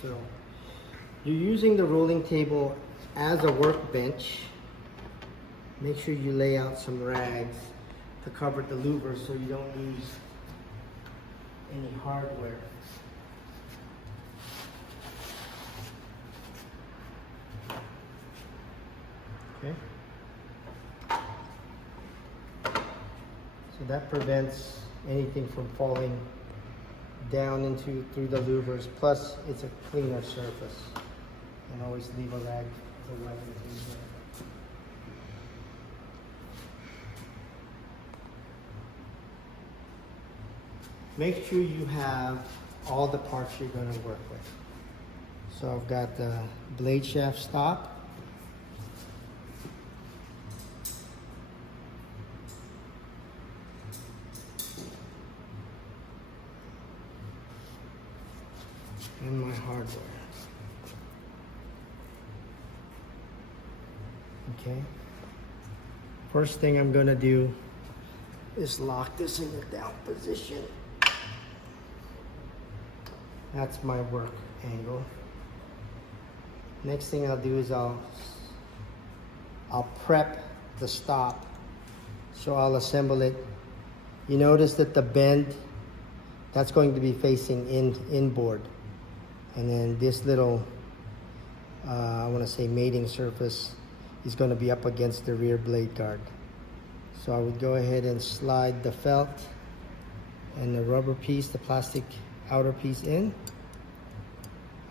So you're using the rolling table as a workbench. Make sure you lay out some rags to cover the louvers so you don't lose any hardware. Okay. So that prevents anything from falling down through the louvers. Plus, it's a cleaner surface. And always leave a rag to wipe it through there. Make sure you have all the parts you're going to work with. So I've got the blade shaft stop. And my hardware. Okay. First thing I'm going to do is lock this in the down position. That's my work angle. Next thing I'll do is I'll prep the stop. So I'll assemble it. You notice that the bend, that's going to be facing inboard. And then this little, I want to say mating surface is going to be up against the rear blade guard. So I would go ahead and slide the felt and the rubber piece, the plastic outer piece in,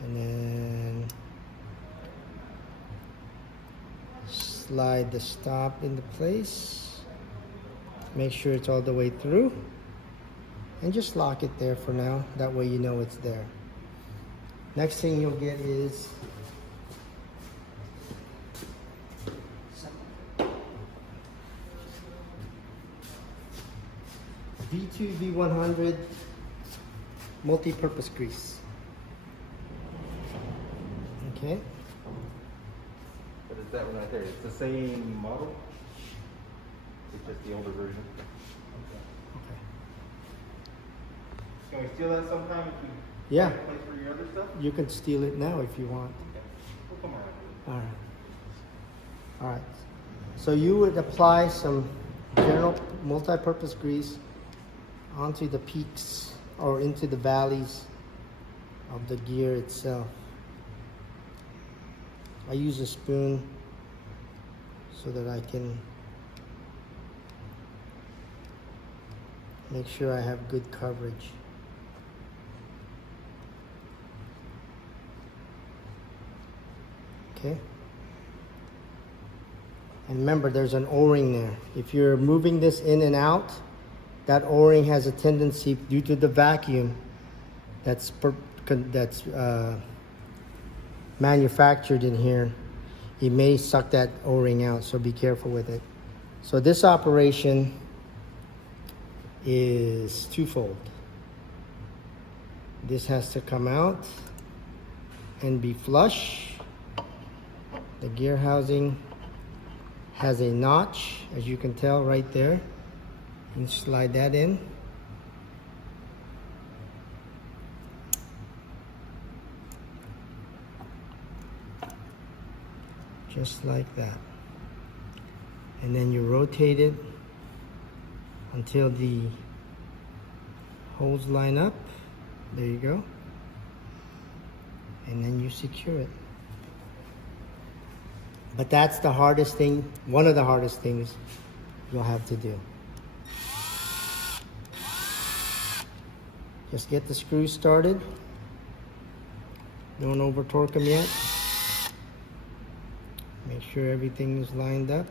and then slide the stop into place. Make sure it's all the way through and just lock it there for now. That way you know it's there. Next thing you'll get is V2 V100 multi-purpose grease. Okay. What is that one right there? It's the same model. It's just the older version. Okay. Can we steal that sometime? If we Yeah. find a place for your other stuff? You can steal it now if you want. Okay. We'll come around. All right. All right. So you would apply some general multi-purpose grease onto the peaks or into the valleys of the gear itself. I use a spoon so that I can make sure I have good coverage. Okay. And remember, there's an O-ring there. If you're moving this in and out, that O-ring has a tendency, due to the vacuum that's manufactured in here, it may suck that O-ring out, so be careful with it. So this operation is twofold. This has to come out and be flush. The gear housing has a notch, as you can tell right there. And slide that in. Just like that. And then you rotate it until the holes line up. There you go. And then you secure it. But that's the hardest thing, one of the hardest things you'll have to do. Just get the screws started. Don't over torque them yet. Make sure everything is lined up.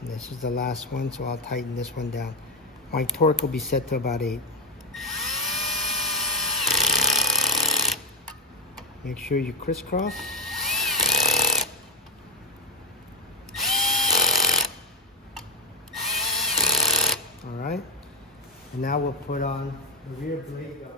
And this is the last one, so I'll tighten this one down. My torque will be set to about 8. Make sure you crisscross. All right, and now we'll put on the rear blade guard.